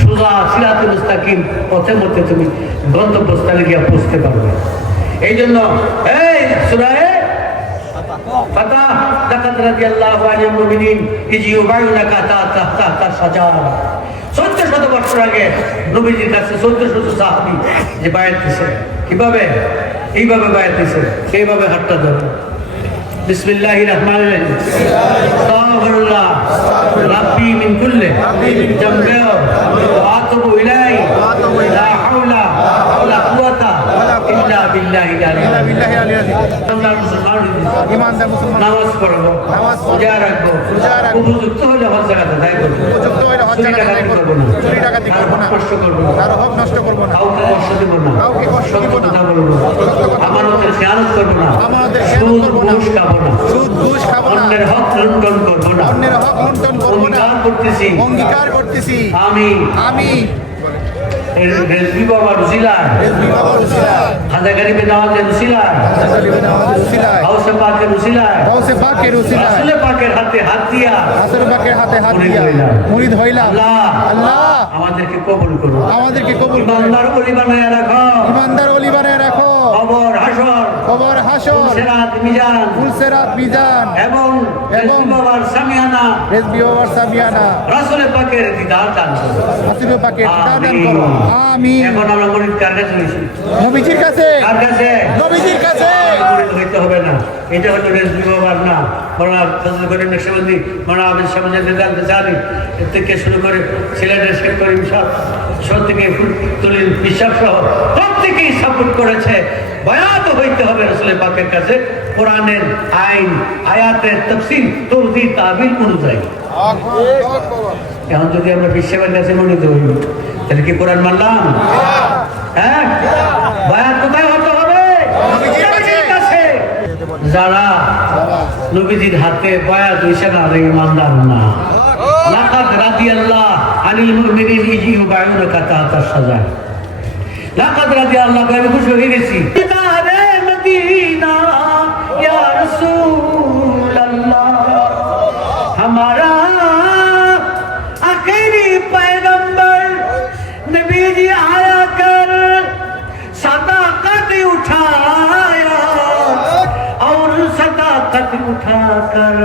সোজা সিরাতুল মুস্তাকিম পথে মধ্যে তুমি গন্তব্যস্থলে গিয়ে পৌঁছতে পারবে। এই জন্য এই সূরা ফাতাহ লাকাদ রাদিয়াল্লাহু আনিল মুমিনিন ইয ইউবাইউনাকা তাহতা শাজারা। 1400 বছর আগে নবীজির কাছে 1400 সাহাবী যে বায়াত দিয়েছে, কিভাবে? এইভাবে বায়াত দিয়েছে, এইভাবে হাতটা ধরে বিসমিল্লাহির রহমানির রহিম আস্তাগফিরুল্লাহ রাব্বি মিন কুল্লি জামবি ওয়া আতুবু ইলাইহি লা হাওলা ওয়ালা কুওয়াতা ইল্লা বিল্লাহিল আলিয়্যিল আযীম। ঈমানদার মুসলমান নামাজ পড়বো, রোজা রাখবো, উপযুক্ত হলে হজ জাকাতে আদায় করবো, উপযুক্ত হলে হজ জাকাতে আদায় করবো না, চুরি ডাকাতি করবো না, নষ্ট করবো না, কারো হক নষ্ট করবো না, কাউকে কষ্ট দেব না, কাউকে কষ্ট দেব না, বলবো আমানতের খেয়ানত করবো না, আমাদের খেয়ানত করবো না, ঘুষ খাবো না, সুদ ঘুষ খাবো না, অন্যের হক লুণ্ঠন করবো না, অন্যের হক লুণ্ঠন করবো না, অঙ্গীকার করতেছি আমি রেজবি বাবার উসিলায়, খাজা গরিবে নওয়াজের উসিলায়, গাউসে পাকের উসিলায়, রাসূলে পাকের হাতে হাত দিয়া মুরিদ হইলাম। আল্লাহ আমাদেরকে কবুল করুন, আমাদেরকে কবুল করুন। ইমানদার ওলি বানায়া রাখো, ইমানদার ওলি বানায়া রাখো। কবর হাসর ফুলসেরাত মিজান এবং রেজবি বাবার সামিয়ানা রাসূলে পাকের দিদার দান করো, রাসূলে পাকের দিদার দান করো। আমিন। এখন আমরা মুরিদ কার কাছে হইছি? নবীজির কাছে। কার কাছে? নবীজির কাছে। মুরিদ হইতে হবে না, এটা হলো রেজবি বাবার না। মাওলানা ফজল করিম নকশবন্দি, মাওলানা আবিদ শামজাদ জানি থেকে শুরু করে সিলেটের শেখ করিম সাহেব থেকে তুলিন বিশ্বাস সহ প্রত্যেকেই সাপোর্ট করেছে। বায়াত হইতে হবে রাসূলের পাকের কাছে, কোরআনের আইন আয়াতের তাফসীর তাওজীহ তাবিল অনুযায়ী। এখন যদি আমরা বিশ্বের কাছে মনে করি তাহলে কি কোরআন মানলাম? হ্যাঁ, বায়াত কোথায় হতে হবে? নবীজির কাছে। যারা নবীজির হাতে বায়াত হইছে না, ঈমানদার না। লাকাদ রাদিয়াল্লাহু আনিল মুমিনিন ইয ইউবাইউনাকা তাহতা শাজারা। লাকাদ রাদিয়াল্লাহু আমি খুশি হয়ে গেছি। কিতাবে মদিনা ইয়া রাসূলুল্লাহ हमारा आखिरी पैगंबर नबी जी आया कर सदाकत उठाया और सदाकत उठाकर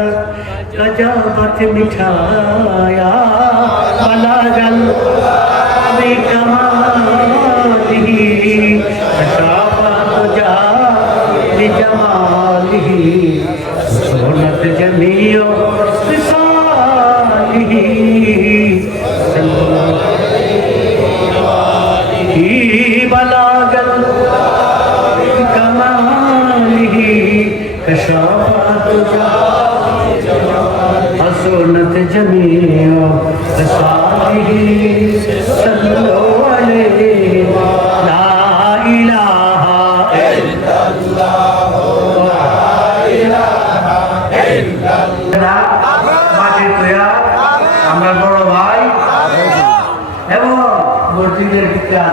कजाबत मिठाया भला जल कमालिही कशाफत जाली जमालिही सुनत जमीओ हसनत जमीओ सालिही सल्लल्लाहु अलैहि ला इलाहा इल्लल्लाह ला इलाहा इल्लल्लाह। আমার বড় ভাই এবং মসজিদের পিতা